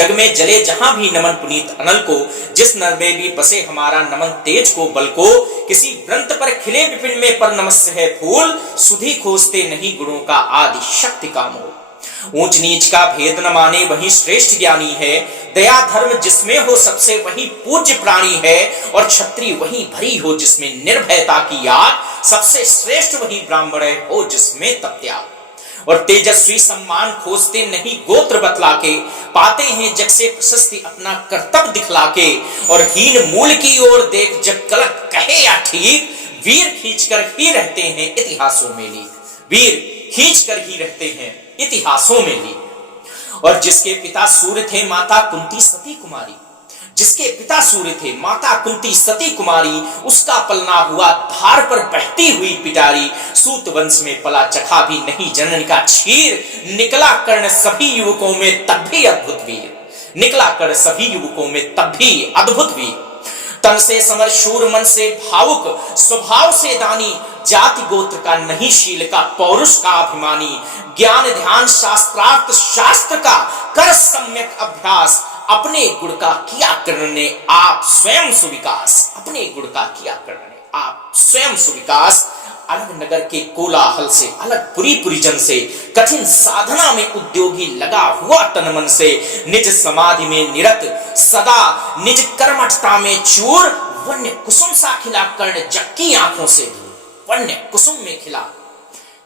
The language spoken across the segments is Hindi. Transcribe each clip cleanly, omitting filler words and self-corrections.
जग में जले जहां भी नमन पुनीत अनल को, जिस नर में भी बसे हमारा नमन तेज को बल को, किसी व्रंत पर खिले विपिन में पर नमस्य है फूल, सुधि खोजते नहीं गुणों का आदि शक्ति का मोल। ऊंच नीच का भेद न माने वही श्रेष्ठ ज्ञानी है, दया धर्म जिसमें हो सबसे वही पूज्य प्राणी है, और क्षत्रिय वही भरी हो जिसमें निर्भयता की याद, सबसे श्रेष्ठ वही ब्राह्मण हो जिसमें तप त्याग। और तेजस्वी सम्मान खोजते नहीं गोत्र बतला के, पाते हैं जग से प्रशस्ति अपना कर्तव्य दिखला के, और हीन मूल की ओर देख जग गलत कहे या ठीक, वीर खींचकर ही रहते हैं इतिहासों में लीक, वीर खींचकर ही रहते हैं इतिहासों में लीक। और जिसके पिता सूर्य थे माता कुंती सती कुमारी, जिसके पिता सूर्य थे माता कुंती सती कुमारी, उसका पलना हुआ धार पर बहती हुई पिटारी, सूत वंश में पला चखा भी नहीं जनन का क्षीर, निकला कर्ण सभी युवकों में तब भी अद्भुत वीर, निकला कर्ण सभी युवकों में तब भी अद्भुत वीर। तन से समर शूर मन से भावुक स्वभाव से दानी, जाति गोत्र का नहीं शील का पौरुष का अभिमानी, ज्ञान ध्यान शास्त्रार्थ शास्त्र का कर सम्यक अभ्यास, अपने गुण का किया करने आप स्वयं सुविकास, अपने गुण का किया करने आप स्वयं सुविकास। अलग नगर के कोलाहल से, अलग पुरी पुरीजन से, कठिन साधना में उद्योगी लगा हुआ तन मन से, निज समाधि में निरत सदा निज कर्मठता में चूर, वन्य कुसुम सा खिला कर्ण जग की आंखों से दूर, वन्य कुसुम में खिला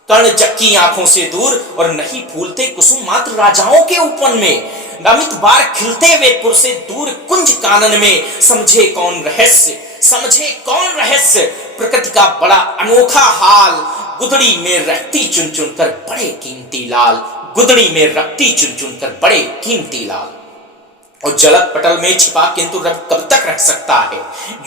कर्ण जग की आंखों से दूर। और नहीं फूलते कुसुम मात्र राजाओं के उपवन में, अमित बार खिलते हुए पुर से दूर कुंज कानन में, समझे कौन रहस्य, समझे कौन रहस्य, प्रकृति का बड़ा अनोखा हाल, गुदड़ी में रखती चुन चुन कर बड़े कीमती लाल, गुदड़ी में रखती चुन चुन कर बड़े कीमती लाल। और जलद पटल में छिपा किंतु रब कब तक रह सकता है,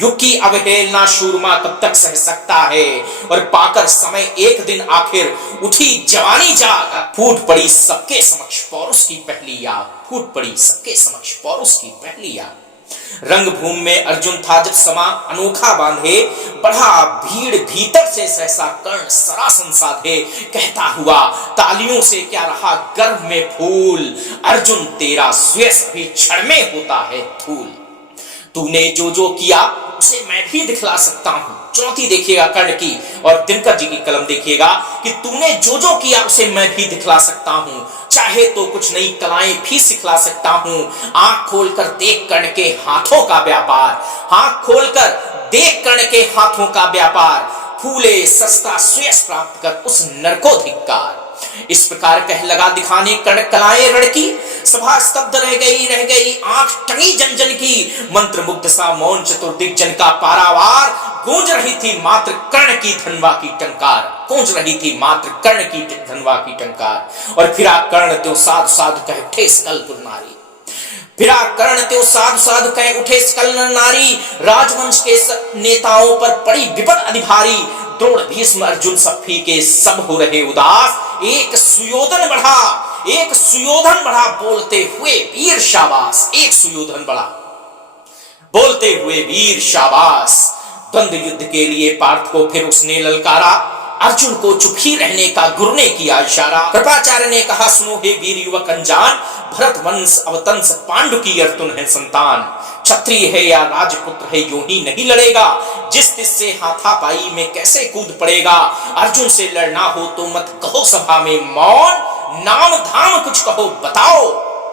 युग की अवहेलना शूरमा कब तक सह सकता है, और पाकर समय एक दिन आखिर उठी जवानी जाग, फूट पड़ी सबके समक्ष पौरुष की पहली याद, फूट पड़ी सबके समक्ष पौरुष की पहली याद। रंग भूमि में अर्जुन था जब समा अनोखा बांधे, बढ़ा भीड़ भीतर से सहसा कर्ण सरासन साधे, कहता हुआ तालियों से क्या रहा गर्भ में फूल, अर्जुन तेरा सुयश भी क्षण में होता है धूल। तूने जो जो किया उसे मैं भी दिखला सकता हूं, चुनौती देखिएगा कर्ण की, और दिनकर जी की कलम देखिएगा कि तूने जो जो किया उसे मैं भी दिखला सकता हूं, चाहे तो कुछ नई कलाएं भी सिखला सकता हूं। आंख खोलकर देख कर्ण के हाथों का व्यापार, आंख खोलकर देख कर्ण के हाथों का व्यापार, फूले सस्ता सुयश प्राप्त कर उस नर को धिक्कार। इस प्रकार कह लगा दिखाने कर्ण कलाएं रण की, सभा स्तब्ध रह गई आंख टंगी जन जन की, मंत्र मुग्ध सा मौन चतुर्दिग्जन का पारावार, गूंज रही थी मात्र कर्ण की धनवा की टंकार, गूंज रही थी मात्र कर्ण की धनवा की टंकार। और फिरा कर्ण त्यो साधु साधु कह उठे सकल पुर नारी, फिरा कर्ण त्यो साधु साधु कह उठे सकल नर नारी, राजवंश के नेताओं पर पड़ी विपद अधिभारी, द्रोण भीष्म अर्जुन सब फीके सब हो रहे उदास, एक सुयोधन बढ़ा बोलते हुए वीर शाबाश, एक सुयोधन बढ़ा बोलते हुए वीर शाबाश। द्वंद्व युद्ध के लिए पार्थ को फिर उसने ललकारा, अर्जुन को चुप ही रहने का गुरु ने किया इशारा। कृपाचार्य ने कहा सुनो हे वीर युवक अनजान, भरत वंश अवतंस पांडु की अर्जुन है संतान, क्षत्रिय है या राजपुत्र है यूं ही नहीं लड़ेगा, जिस तिससे हाथापाई में कैसे कूद पड़ेगा। अर्जुन से लड़ना हो तो मत कहो सभा में मौन, नाम धाम कुछ कहो बताओ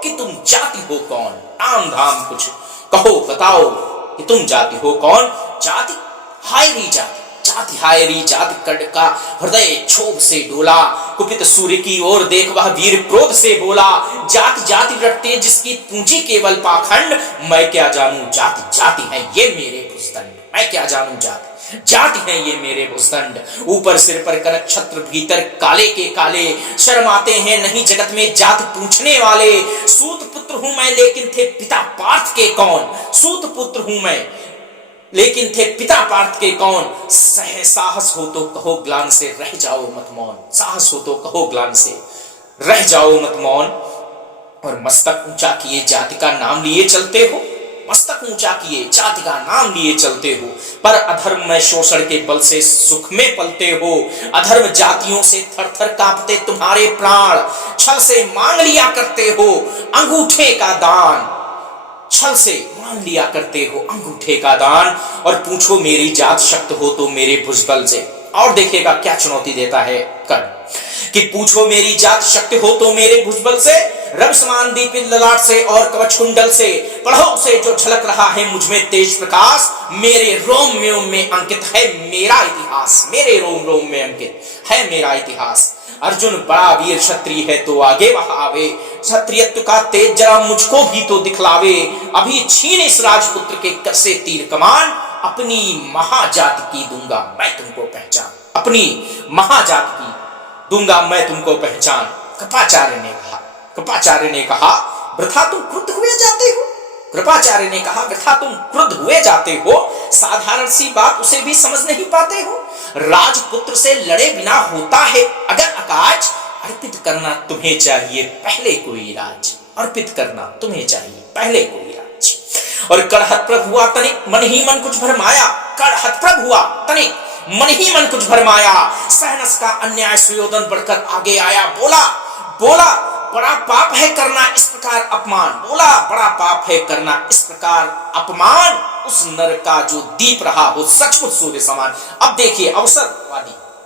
कि तुम जाति हो कौन, नाम धाम कुछ कहो बताओ कि तुम जाति हो कौन। जाति हाय री जाति, जाति हाय री जाति, कर्ण का हृदय क्षोभ से डोला, कुपित सूर्य की ओर देख वह वीर क्रोध से बोला, जाति जाति रटते जिसकी पूंजी केवल पाखंड, मैं क्या जानूं जाति जाति है ये मेरे भुजदंड, मैं क्या जानूं जाति जाति है ये मेरे भुजदंड। ऊपर सिर पर कनक छत्र भीतर काले के काले, शर्माते हैं नहीं जगत में जाति पूछने वाले। सूत पुत्र हूं मैं लेकिन थे पिता पार्थ के कौन, सूत पुत्र हूं मैं लेकिन थे पिता पार्थ के कौन। साहस हो तो कहो ग्लान से रह जाओ मत मौन, साहस हो तो कहो ग्लान से रह जाओ मत मौन। और मस्तक ऊंचा किए जाति का नाम लिए चलते हो, मस्तक ऊंचा किए जाति का नाम लिए चलते हो, पर अधर्म में शोषण के बल से सुख में पलते हो। अधर्म जातियों से थर थर कांपते तुम्हारे प्राण, छल से मांग लिया करते हो अंगूठे का दान, छल से मांग लिया करते हो अंगूठे का दान। और पूछो मेरी जात शक्त हो तो मेरे भुजबल से। और देखिएगा क्या चुनौती देता है कर्ण कि पूछो मेरी जात शक्ति हो तो मेरे भुजबल से, रव समान दीपित ललाट से और कवच कुंडल से, पढ़ो उसे जो झलक रहा है मुझ में तेज प्रकाश, मेरे रोम में अंकित है मेरा इतिहास, मेरे रोम रोम में अंकित है मेरा इतिहास। अर्जुन बड़ा वीर क्षत्रिय है तो आगे वह आवे, क्षत्रियत्व का तेज जरा मुझको भी तो दिखलावे। अभी छीन इस राजपुत्र के कर से तीर कमान, अपनी महाजाति की दूंगा मैं तुमको पहचान, अपनी महाजाति की दूंगा मैं तुमको पहचान। कृपाचार्य ने कहा वृथा तुम क्रुद्ध हुए जाते हो, कृपाचार्य ने कहा वृथा तुम क्रुद्ध हुए जाते हो, साधारण सी बात उसे भी समझ नहीं पाते हो। राजपुत्र से लड़े बिना होता है अगर अकाज, अर्पित करना तुम्हें चाहिए पहले कोई राज, अर्पित करना तुम्हें चाहिए पहले कोई राज। और कड़हत प्रभु हुआ तनिक मन ही मन कुछ भरमाया, कड़हत प्रभु हुआ तनिक मन ही मन कुछ भरमाया, सहनस का अन्याय सुयोधन बढ़कर आगे आया, बोला बड़ा पाप है करना इस प्रकार अपमान, बोला बड़ा पाप है करना इस प्रकार अपमान, उस नर का जो दीप रहा हो सचमुच सूर्य समान। अब देखिए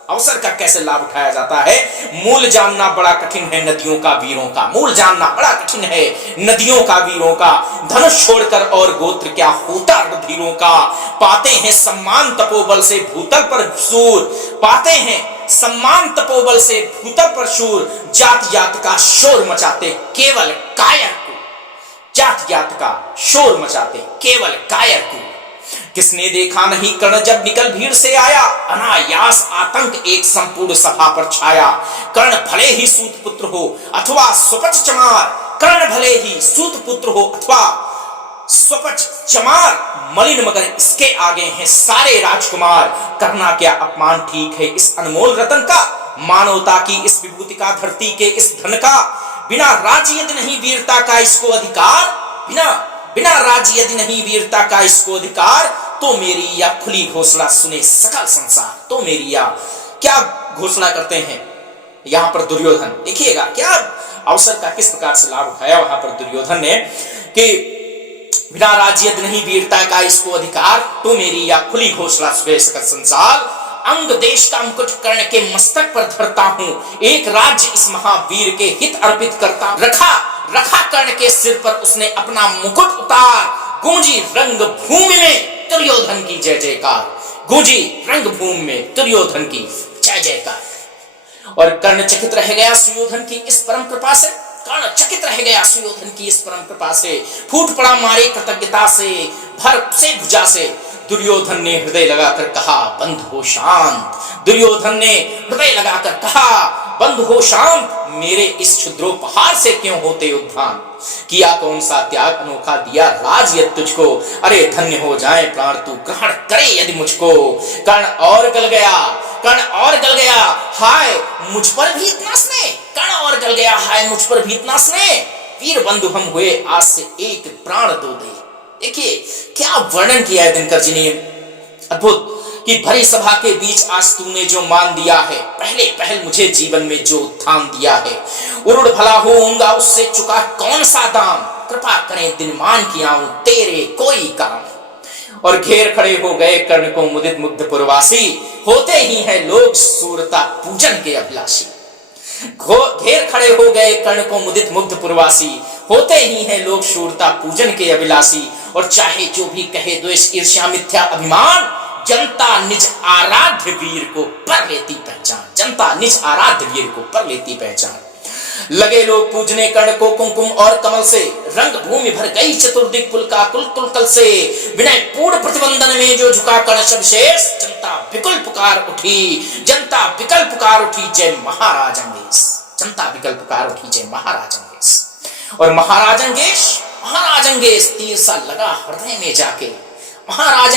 अवसर का कैसे लाभ उठाया जाता है। मूल जानना बड़ा कठिन है नदियों का वीरों का, मूल जानना बड़ा कठिन है नदियों का वीरों का, धनुष छोड़कर और गोत्र क्या होता रणधीरों का। पाते हैं सम्मान तपोबल से भूतल पर शूर, पाते हैं सम्मान तपोबल से भूतल पर शूर, जात जात का शोर मचाते केवल कायर को, जात जात का शोर मचाते केवल कायर को। किसने देखा नहीं कर्ण जब निकल भीड़ से आया, अनायास आतंक एक संपूर्ण सभा पर छाया। कर्ण भले ही सूत पुत्र हो अथवा स्वपच चमार, कर्ण भले ही सूत पुत्र हो अथवा स्वपच चमार, मलिन मगर इसके आगे हैं सारे राजकुमार। करना क्या अपमान ठीक है इस अनमोल रतन का, मानवता की इस विभूति का, धरती के इस धन का। बिना राज्य यदि नहीं वीरता का इसको अधिकार, बिना राज्य यदि नहीं वीरता का इसको अधिकार, तो मेरी या खुली घोषणा सुने सकल संसार। तो मेरी या क्या घोषणा करते हैं यहां पर दुर्योधन, देखिएगा क्या अवसर का किस प्रकार से लाभ उठाया वहां पर दुर्योधन ने कि बिना राज्य यदि नहीं वीरता का इसको अधिकार, तो मेरी या खुली घोषणा सुने सकल संसार। अंग देश का मुकुट कर्ण के मस्तक पर धरता हूं, एक राज्य इस महावीर के हित अर्पित करता। रखा कर्ण के सिर पर उसने अपना मुकुट उतार, गूंजी रंग भूमि में दुर्योधन की जय जयकार, गूंजी रंग भूमि में दुर्योधन की जय जयकार। और कर्ण चकित रह गया सुयोधन की इस परम कृपा से, कर्ण चकित रह गया सुयोधन की इस परम कृपा से, फूट पड़ा मारे कृतज्ञता से, भर से भुजा से। दुर्योधन ने हृदय लगाकर कहा बंधु हो शांत, दुर्योधन ने हृदय लगाकर कहा बंधु हो शांत, मेरे इस क्षुद्रोपहार से क्यों होते उद्धान। किया कौन सा त्याग अनोखा दिया राज यद तुझको, अरे धन्य हो जाए प्राण तू ग्रहण करे यदि मुझको। कर्ण और गल गया, कर्ण और गल गया, हाय मुझ पर भी इतना स्नेह, कर्ण और गल गया, हाय मुझ पर भी इतना स्नेह। वीर बंधु हम हुए आज से एक प्राण दो दे। देखिए क्या वर्णन किया है दिनकर जी ने, अद्भुत कि भरी सभा के बीच आज तूने जो मान दिया है, पहले पहल मुझे जीवन में जो उत्थान दिया है, उरुड़ भला होऊंगा उससे चुका कौन सा दाम, कृपा करें दिन मान किया हूं तेरे कोई काम। और घेर खड़े हो गए कर्ण को मुदित मुग्ध पुरवासी, होते ही हैं लोग सूरता पूजन के अभिलाषी। घेर खड़े हो गए कर्ण को मुदित मुग्ध पुरवासी, होते ही हैं लोग शूरता पूजन के अभिलाषी। और चाहे जो भी कहे द्वेष ईर्ष्या मिथ्या अभिमान, जनता निज आराध्य वीर को पर लेती पहचान, जनता निज आराध्य वीर को पर लेती पहचान। लगे लोग पूजने कर्ण को कुमकुम और कमल से, रंग भूमि भर गई चतुर्दिक पुल का कुल कुलकल से। विनय पूर्ण प्रतिबंधन में जो झुका कर्ण शब्शेष, जनता विकल पुकार उठी, जनता विकल पुकार उठी जय महाराज अंगेश, जनता विकल पुकार उठी जय महाराज अंगेश। और महाराज अंगेश तीर सा लगा हृदय में जाके, महाराज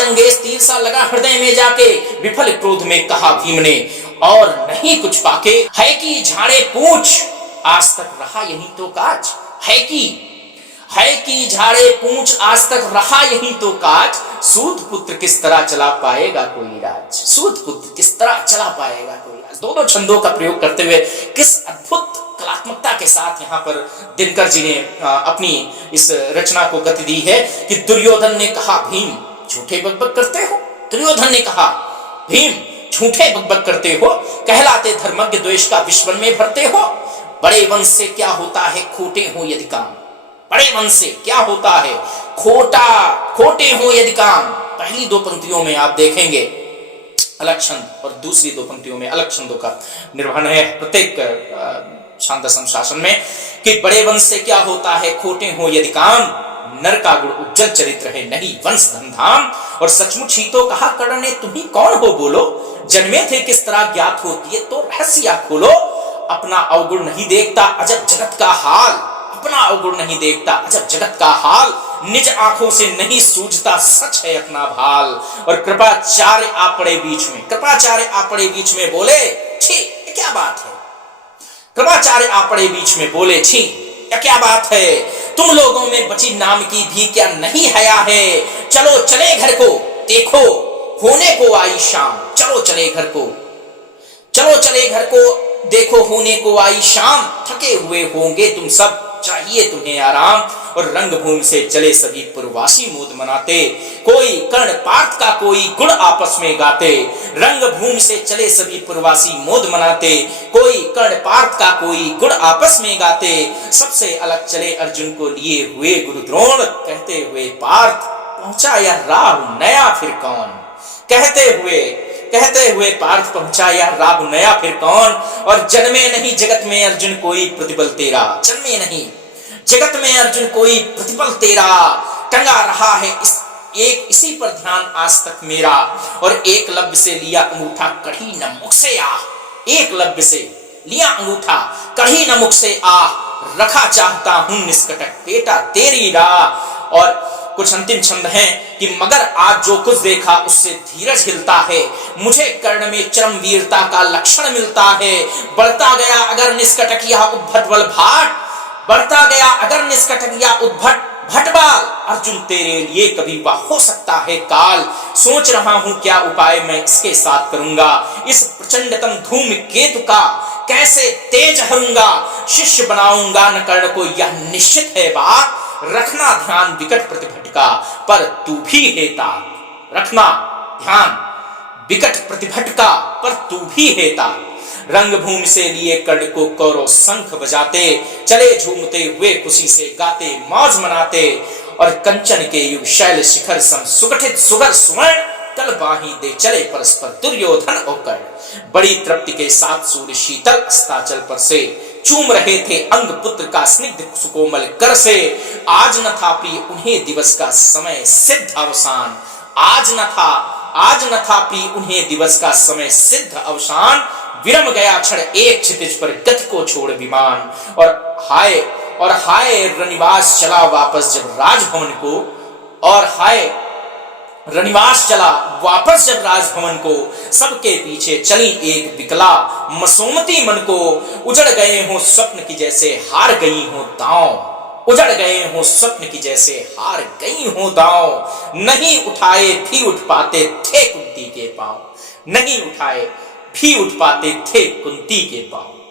अंगेश तीर सा लगा हृदय में जाके। विफल क्रोध में कहा भीम ने और नहीं कुछ पाके, है कि झाड़े पूछ आज तक रहा यही तो काज, है है कि झाड़े पूंछ आज तक रहा यही तो काज, सूत पुत्र किस तरह चला पाएगा कोई राज, सूत पुत्र किस तरह चला पाएगा कोई राज। दोनों छंदों का प्रयोग करते हुए किस अद्भुत कलात्मकता के साथ यहाँ पर दिनकर जी ने अपनी इस रचना को गति दी है कि दुर्योधन ने कहा भीम झूठे बकबक करते हो, दुर्योधन ने कहा भीम झूठे बकबक करते हो, कहलाते धर्मज्ञ द्वेष का विश्वन में भरते हो, बड़े वंश से क्या होता है खोटे हो यदि काम, बड़े वंश से क्या होता है खोटे हो यदि काम। पहली दो पंक्तियों में आप देखेंगे अलग छंद और दूसरी दो पंक्तियों में अलग छंदों का निर्वहन है प्रत्येक छांदस शासन में कि बड़े वंश से क्या होता है खोटे हो यदि काम, नर का गुण उज्जवल चरित्र है नहीं वंश धनधाम, और सचमुच ही तो कहा कर्ण ने तुम्ही कौन हो बोलो, जन्मे थे किस तरह ज्ञात होती है तो रहस्य खोलो, अपना अवगुण नहीं देखता अजब जगत का हाल, अपना अवगुण नहीं देखता अजब जगत का हाल, निज आंखों से नहीं सूझता सच है अपना भाल, और कृपाचार्य आ पड़े बीच में, कृपाचार्य आ पड़े बीच में बोले छी क्या बात है, कृपाचार्य आ पड़े बीच में बोले छी क्या बात है, तुम लोगों में बची नाम की भी क्या नहीं हया है, चलो चले घर को देखो होने को आई शाम, चलो चले घर को, चलो चले घर को देखो होने को आई शाम, थके हुए होंगे तुम सब चाहिए तुम्हें आराम, और रंगभूमि से चले सभी पूर्ववासी मोद मनाते, कोई कर्ण पार्थ का कोई गुण आपस में गाते, रंगभूमि से चले सभी पूर्ववासी मोद मनाते, कोई कर्ण पार्थ का कोई गुण आपस में गाते, सबसे अलग चले अर्जुन को लिए हुए गुरु द्रोण, कहते हुए पार्थ पहुंचा यह राह नया फिर कौन, कहते हुए पार्थ पहुंचा यह राह नया फिर कौन, और जन्मे नहीं जगत में अर्जुन कोई प्रतिबल तेरा, जन्मे नहीं जगत में अर्जुन कोई प्रतिबल तेरा, टंगा रहा है इसी पर ध्यान आज तक मेरा, और एकलव्य से लिया अंगूठा कढ़ी न मुख से आ, एकलव्य से लिया अंगूठा कढ़ी न मुख से आ, रखा चाहता हूं निष्कटक बेटा तेरी राह। और कुछ अंतिम छंद हैं कि मगर आज जो कुछ देखा उससे धीरज हिलता है, मुझे कर्ण में चरम वीरता का लक्षण मिलता है, बढ़ता गया अगर निष्कटक यह उद्भट बल भाट, बढ़ता गया अगर निष्कटक या उद्भट भटबाल, अर्जुन तेरे लिए कभी वह हो सकता है काल, सोच रहा हूं क्या उपाय मैं इसके साथ करूंगा, इस प्रचंडतम धूम केतु का कैसे तेज हरूंगा, शिष्य बनाऊंगा न कर्ण को यह निश्चित है बात, रखना ध्यान विकट प्रतिभट का पर तू भी हेता, रखना ध्यान विकट प्रतिभट का पर तू भी हेता, रंगभूमि से लिए कर्ण को कौरव शंख बजाते, चले झूमते हुए खुशी से गाते मौज मनाते, और कंचन के युग शैल शिखर सम सुगठित सुगर सुवर्ण, कल बाही दे चले परस्पर दुर्योधन और कर्ण, बड़ी तृप्ति के साथ सूर्य शीतल अस्ताचल पर से चूम रहे थे अंग पुत्र का स्निग्ध सुकोमल कर से, आज न था प्रिय उन्हें दिवस का समय सिद्ध अवसान, आज न था प्रिय उन्हें दिवस का समय सिद्ध अवसान, विरम गया क्षण एक क्षितिज पर गति को छोड़ विमान, और हाय रनिवास चला वापस जब राजभवन को, और हाय रनिवास चला वापस जब राजभवन को, सबके पीछे चली एक विकला मसूमती मन को, उजड़ गए हो स्वप्न की जैसे हार गई हो दांव, उजड़ गए हो स्वप्न की जैसे हार गई हो दांव, नहीं उठाए भी उठ पाते थे कुंती के पांव, नहीं उठाए भी उठ पाते थे कुंती के पांव।